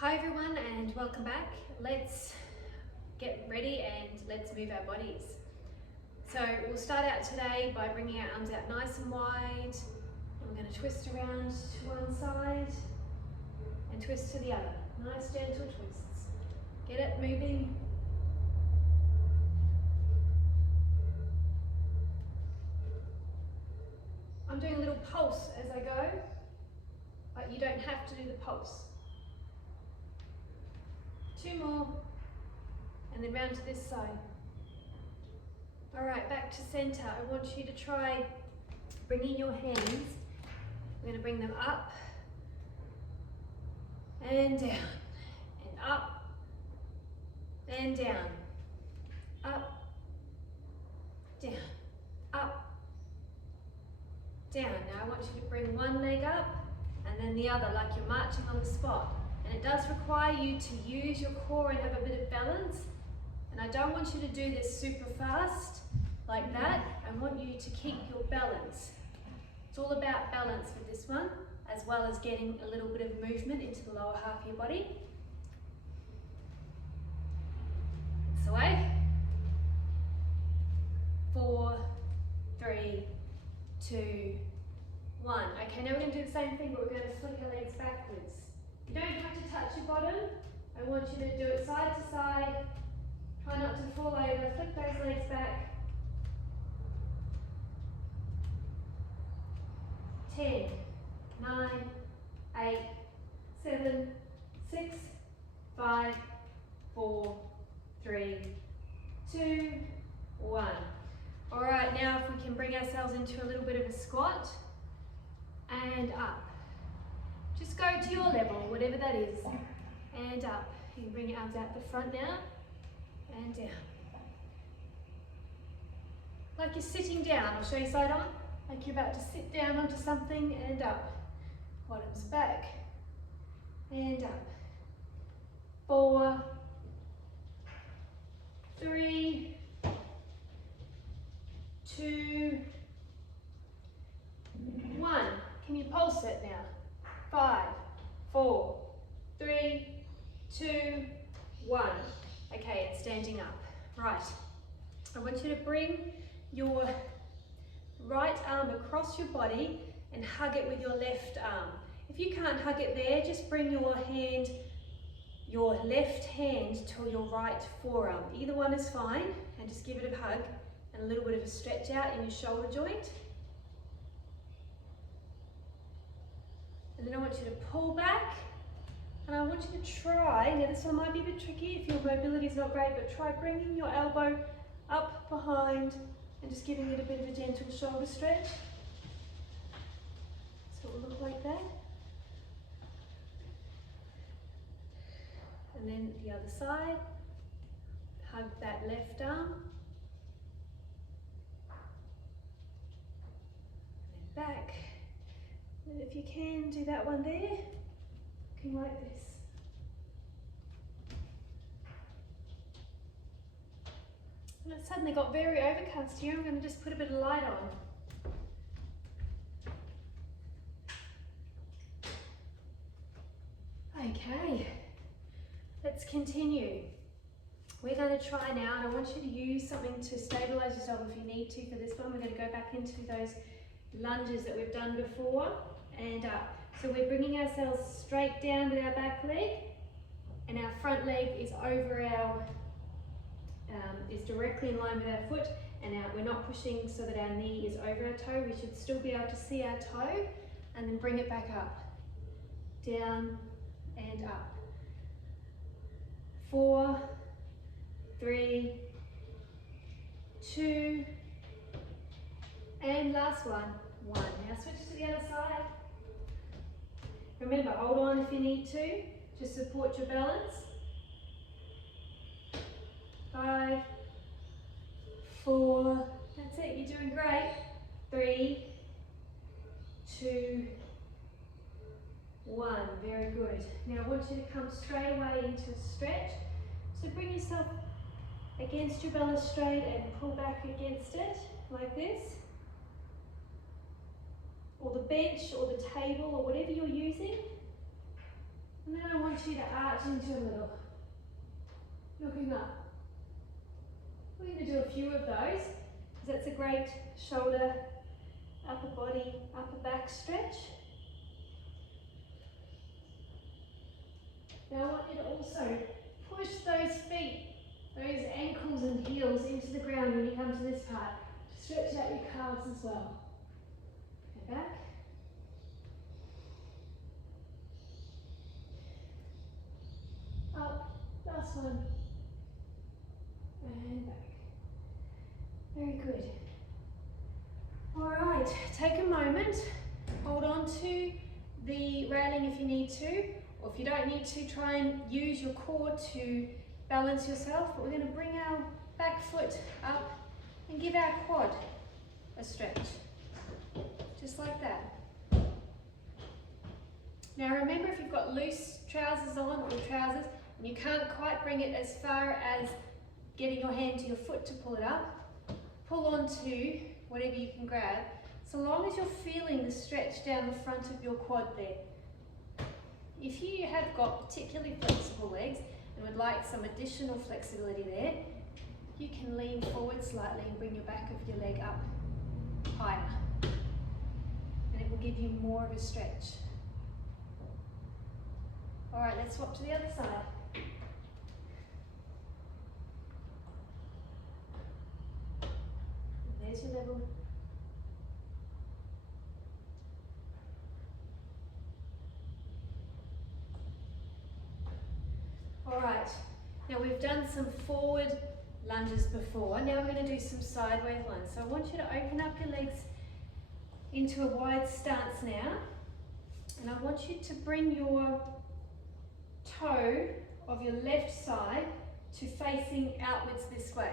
Hi everyone and welcome back. Let's get ready and let's move our bodies. So we'll start out today by bringing our arms out nice and wide. We're going to twist around to one side and twist to the other. Nice gentle twists. Get it moving. I'm doing a little pulse as I go, but you don't have to do the pulse. 2 more, and then round to this side. All right, back to center. I want you to try bringing your hands. We're going to bring them up and down, and up and down, up, down, up, down. Now I want you to bring one leg up and then the other, like you're marching on the spot. And it does require you to use your core and have a bit of balance. And I don't want you to do this super fast like that. I want you to keep your balance. It's all about balance with this one, as well as getting a little bit of movement into the lower half of your body. This way. 4, 3, 2, 1. Okay, now we're going to do the same thing, but we're going to flick our legs backwards. You don't have to touch your bottom. I want you to do it side to side. Try not to fall over. Flick those legs back. 10, 9, 8, 7, 6, 5, 4, 3, 2, 1. All right, now if we can bring ourselves into a little bit of a squat and up. Just go to your level, whatever that is, and up. You can bring your arms out the front now, and down. Like you're sitting down. I'll show you side on. Like you're about to sit down onto something, and up. Bottoms back, and up. 4, 3, 2, 1. Can you pulse it now? 5, 4, 3, 2, 1. Okay, it's standing up. Right. I want you to bring your right arm across your body and hug it with your left arm. If you can't hug it there, just bring your left hand to your right forearm. Either one is fine, and just give it a hug and a little bit of a stretch out in your shoulder joint. And then I want you to pull back, and I want you to try, now this one might be a bit tricky if your mobility is not great, but try bringing your elbow up behind and just giving it a bit of a gentle shoulder stretch. So it will look like that. And then the other side, hug that left arm. And then back. And if you can, do that one there, looking like this. And it suddenly got very overcast here. I'm going to just put a bit of light on. Okay, let's continue. We're going to try now, and I want you to use something to stabilize yourself if you need to for this one. We're going to go back into those lunges that we've done before and up. So we're bringing ourselves straight down with our back leg, and our front leg is over our, is directly in line with our foot, and we're not pushing so that our knee is over our toe. We should still be able to see our toe, and then bring it back up, down and up. 4, 3, 2, and last one, 1. Now switch to the other side. Remember, hold on if you need to, just support your balance. 5, 4, that's it, you're doing great. 3, 2, 1, very good. Now I want you to come straight away into a stretch. So bring yourself against your balustrade and pull back against it, like this. Or the bench or the table or whatever you're using. And then I want you to arch out into a little. Looking up. We're going to do a few of those, because that's a great shoulder, upper body, upper back stretch. Now I want you to also push those feet, those ankles and heels into the ground when you come to this part. Stretch out your calves as well. And back. Up. Last one. And back. Very good. Alright, take a moment. Hold on to the railing if you need to. Or if you don't need to, try and use your core to balance yourself. But we're going to bring our back foot up and give our quad a stretch. Just like that. Now remember, if you've got loose trousers on or trousers and you can't quite bring it as far as getting your hand to your foot to pull it up, pull onto whatever you can grab, so long as you're feeling the stretch down the front of your quad there. If you have got particularly flexible legs and would like some additional flexibility there, you can lean forward slightly and bring your back of your leg up higher. And it will give you more of a stretch. Alright, let's swap to the other side. There's your level. Alright, now we've done some forward lunges before. Now we're going to do some sideways ones. So I want you to open up your legs into a wide stance now. And I want you to bring your toe of your left side to facing outwards this way.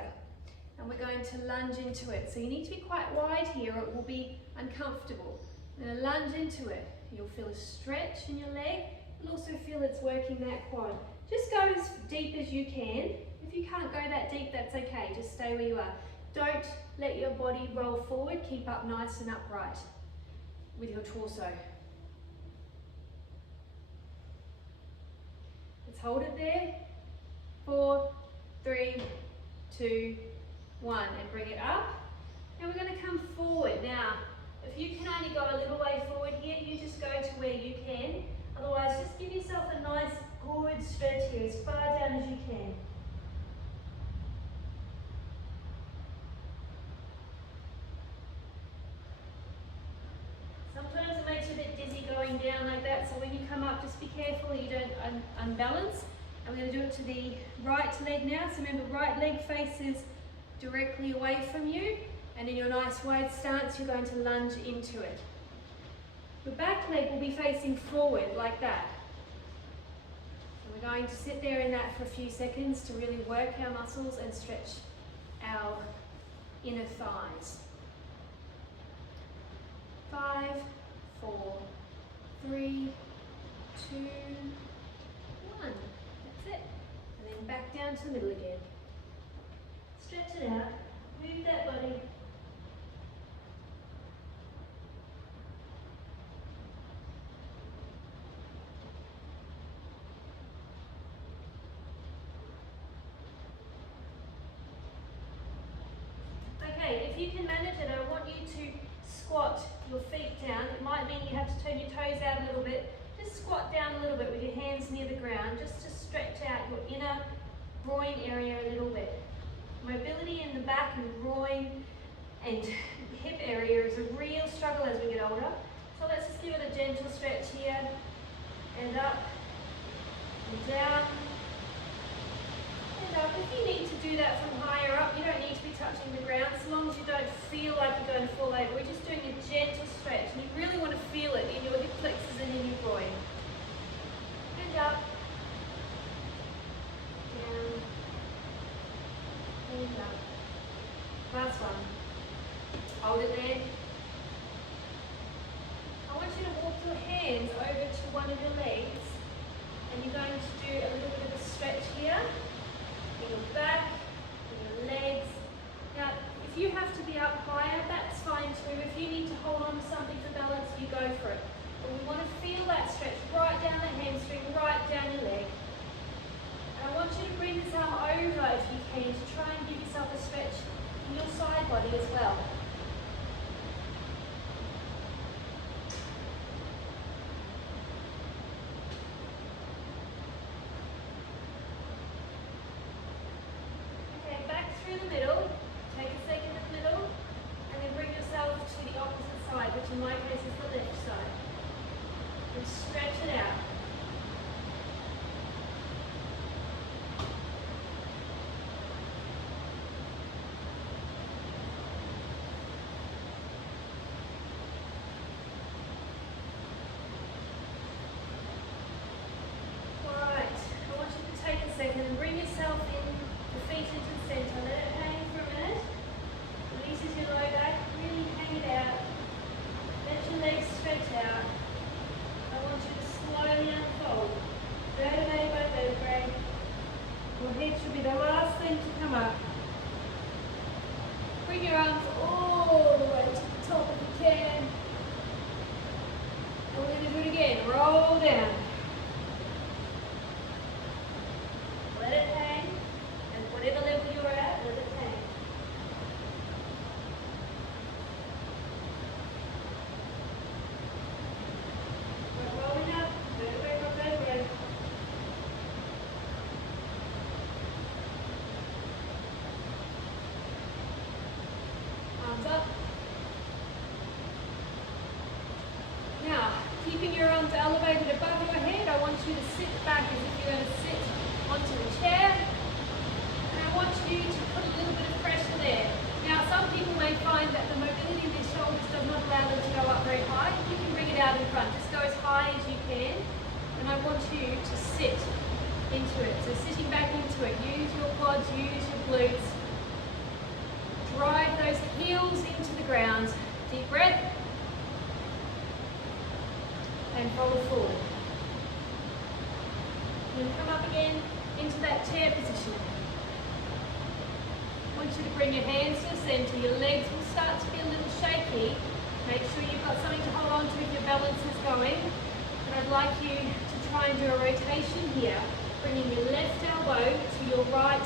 And we're going to lunge into it. So you need to be quite wide here or it will be uncomfortable. I'm going to lunge into it. You'll feel a stretch in your leg. You'll also feel it's working that quad. Just go as deep as you can. If you can't go that deep, that's okay. Just stay where you are. Don't let your body roll forward. Keep up nice and upright with your torso. Let's hold it there. 4, 3, 2, 1. And bring it up. Now we're going to come forward. Now, if you can only go a little way forward here, you just go to where you can. Otherwise, just give yourself a nice good stretch here, as far down as you can. Sometimes it makes you a bit dizzy going down like that, so when you come up, just be careful that you don't unbalance. And we're going to do it to the right leg now. So remember, right leg faces directly away from you, and in your nice wide stance, you're going to lunge into it. The back leg will be facing forward like that. We're going to sit there in that for a few seconds to really work our muscles and stretch our inner thighs. 5, 4, 3, 2, 1. That's it. And then back down to the middle again. Stretch it out. Move that body. If you can manage it, I want you to squat your feet down. It might mean you have to turn your toes out a little bit. Just squat down a little bit with your hands near the ground, just to stretch out your inner groin area a little bit. Mobility in the back and groin and hip area is a real struggle as we get older. So let's just give it a gentle stretch here, and up, and down, and up. If you need to do that from higher up, you don't need to be touching the ground, so long as you don't feel like you're going to fall over. We're just doing a gentle stretch, and you really want to feel it in your hip flexors and in your groin. And up, down, and up. Last one. Hold it there. I want you to walk your hands over to one of your legs, and you're going to do a little bit of a stretch here. In your back, in your legs. Now, if you have to be up higher, that's fine too. If you need to hold on to something for balance, you go for it. But we want to feel that stretch right down the hamstring, right down your leg. into it. So sitting back into it. Use your quads, use your glutes. Drive those heels into the ground. Deep breath. And fold forward. And come up again into that chair position. I want you to bring your hands to the centre. Your legs will start to be a little shaky. Make sure you've got something to hold on to if your balance is going. And I'd like you to try and do a rotation here, bringing your left elbow to your right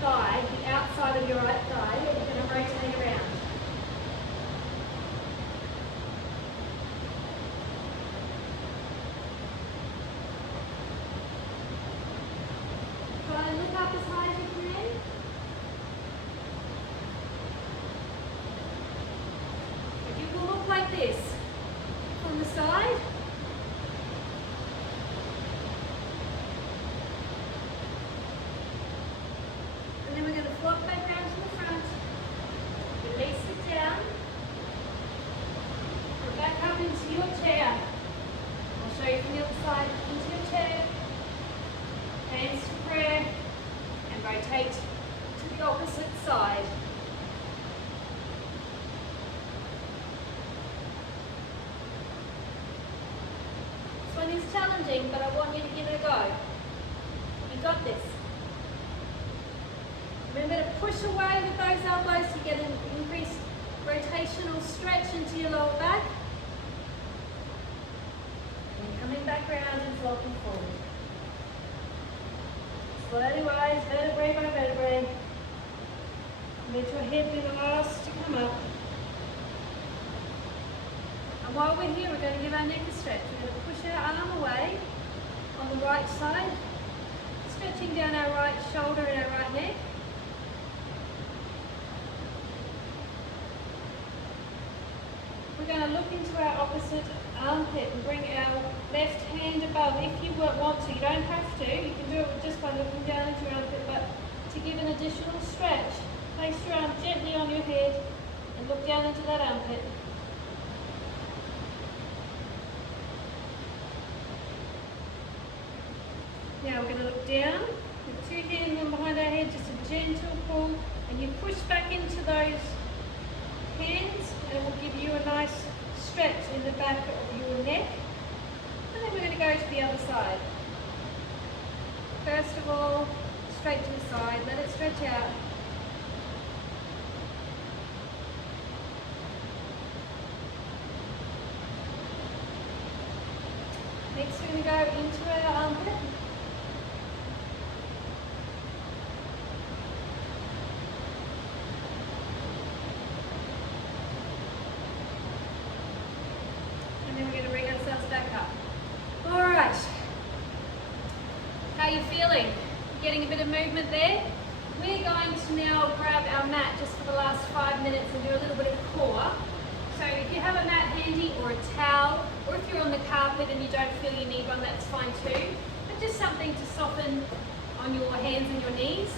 thigh, the outside of your right thigh, and you're going to rotate around. Try and look up as high as you can. It will look like this on the side. And then we're going to flop back round to the front. Release it down. Go back up into your chair. I'll show you from the other side. Into your chair. Hands to prayer. And rotate to the opposite side. This one is challenging, but I want you to give it a go. You got this. Remember to push away with those elbows to get an increased rotational stretch into your lower back. And coming back around and flopping forward. Slowly rise, vertebrae by vertebrae. Let your head be the last to come up. And while we're here, we're going to give our neck a stretch. We're going to push our arm away on the right side, stretching down our right shoulder and our right neck. We're going to look into our opposite armpit and bring our left hand above if you want to. You don't have to. You can do it just by looking down into your armpit, but to give an additional stretch, place your arm gently on your head and look down into that armpit. Now we're going to look down with two hands on behind our head, just a gentle pull, and you push back into those hands and it will give you a nice stretch in the back of your neck. And then we're going to go to the other side. First of all, straight to the side, let it stretch out. Next we're going to go into our armpit. And then we're going to bring ourselves back up. Alright. How are you feeling? Getting a bit of movement there? We're going to now grab our mat just for the last 5 minutes and do a little bit of core. So if you have a mat handy or a towel, or if you're on the carpet and you don't feel you need one, that's fine too. But just something to soften on your hands and your knees.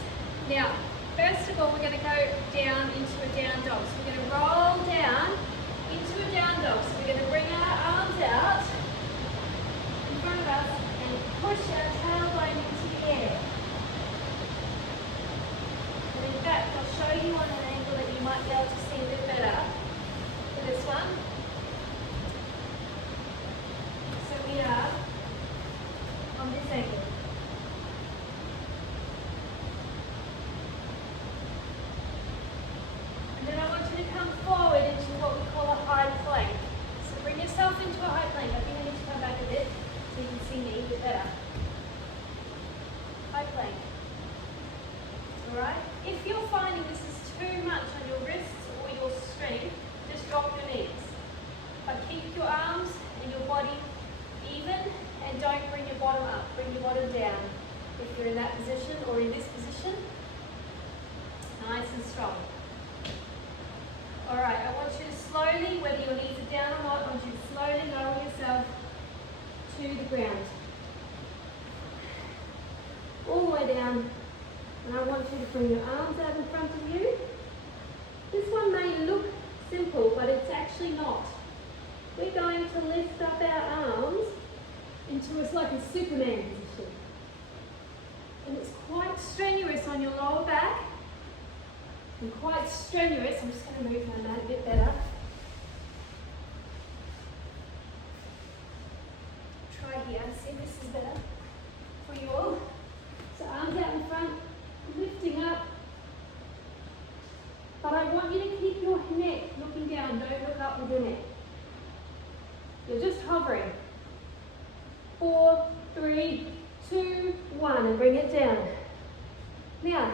Now, first of all, we're going to go down into a down dog. So we're going to roll down into a down dog. So we're going to bring our arms out in front of us and push our tailbone into the air. And in fact, I'll show you on an angle that you might be able to see a bit better for this one. So we are on this angle. And then I want you to come forward into what we call a high plank. So bring yourself into a high plank. I think I need to come back a bit so you can see me a bit better. High plank. Alright? If you're finding this is too much on your wrists or your strength, just drop your knees. But keep your arms and your body even and don't bring your bottom up. Bring your bottom down. If you're in that position or in this position, nice and strong. Alright, I want you to slowly, whether your knees are down or not, I want you to slowly lower yourself to the ground. All the way down. And I want you to bring your arms out in front of you. This one may look simple, but it's actually not. We're going to lift up our arms into it's like a Superman position. And it's quite strenuous on your lower back. And quite strenuous. I'm just going to move my mat a bit better. Try here, see if this is better for you all. So arms out in front, lifting up. But I want you to keep your neck looking down. Don't look up with your neck. You're just hovering. 4, 3, 2, 1, and bring it down. Now,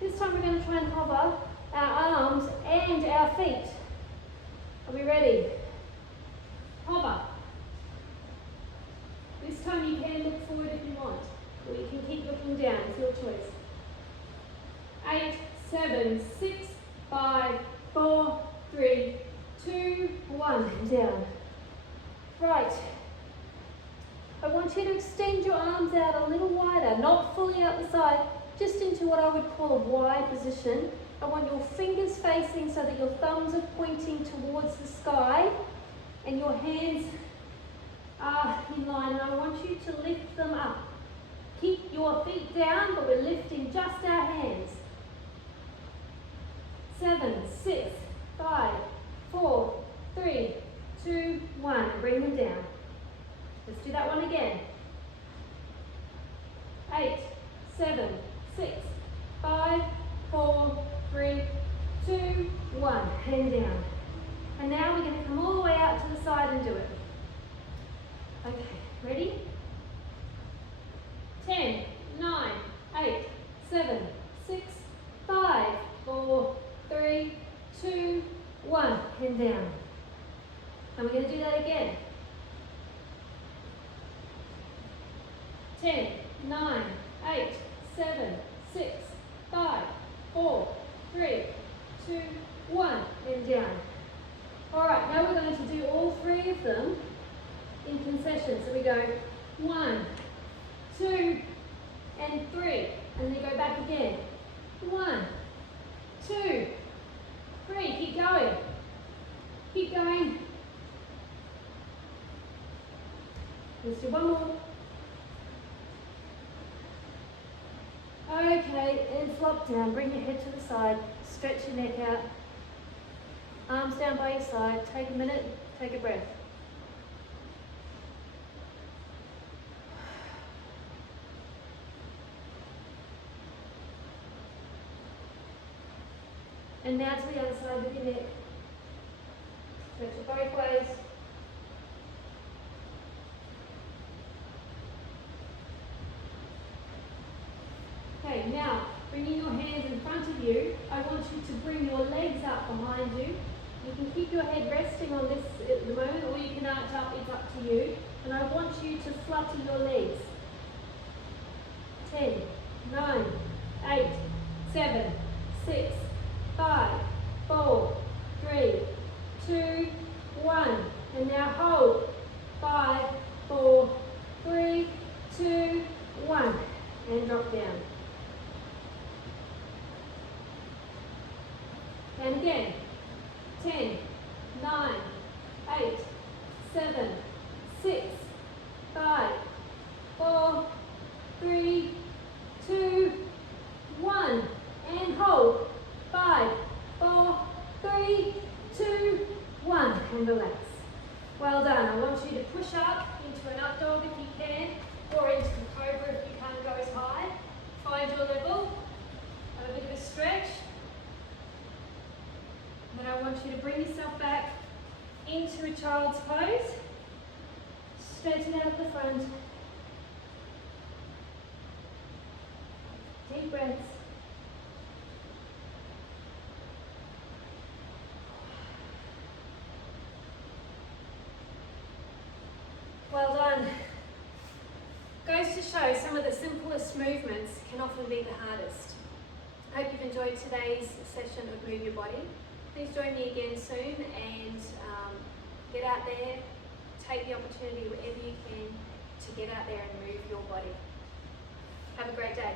this time we're going to try and hover our arms and our feet. Are we ready? Hover. This time you can look forward if you want, or you can keep looking down. It's your choice. 8, 7, 6, 5, 4, 3, 2, 1, and down. Right. I want you to extend your arms out a little wider, not fully out the side, just into what I would call a wide position. I want your fingers facing so that your thumbs are pointing towards the sky and your hands are in line, and I want you to lift them up. Keep your feet down, but we're lifting just our hands. 7, 6, 5, 4, 3, 2, 1, and bring them down. Let's do that one again. 8, 7, 6, 5, 4, 3, 2, 1, and down. And now we're going to come all the way out to the side and do it. Okay, ready? 10, 9, 8, 7, 6, 5, 4, 3, 2, 1, and down. And we're going to do that again. 10, 9, 8, 7, 6, 5, 4, 3, 2, 1, and down. Alright, now we're going to do all three of them in concession. So we go 1, 2, and 3, and then go back again. 1, 2, 3, keep going. Keep going. Let's do one more. Okay, and flop down. Bring your head to the side. Stretch your neck out. Arms down by your side. Take a minute. Take a breath. And now to the other side with your neck. Stretch it both ways. Okay, now bringing your hands in front of you, I want you to bring your legs up behind you. You can keep your head resting on this at the moment, or you can arch up, it's up to you. And I want you to flutter your legs. 10, 9, 8, 7, 6, 5, 4, 3, 2, 1. And now hold. 5, 4, 3, 2, 1. And drop down. And again. 10, 9, 8, 7, 6, 5, 4, 3, 2, 1. And hold. 5, 4, 3, 2, 1. And relax. Well done. I want you to push up into an up dog if you can, or into the cobra if you can't go as high. Find your level. Have a bit of a stretch. And then I want you to bring yourself back into a child's pose. Straighten out at the front. Deep breaths. Well done. Goes to show some of the simplest movements can often be the hardest. I hope you've enjoyed today's session of Move Your Body. Please join me again soon and get out there, take the opportunity wherever you can to get out there and move your body. Have a great day.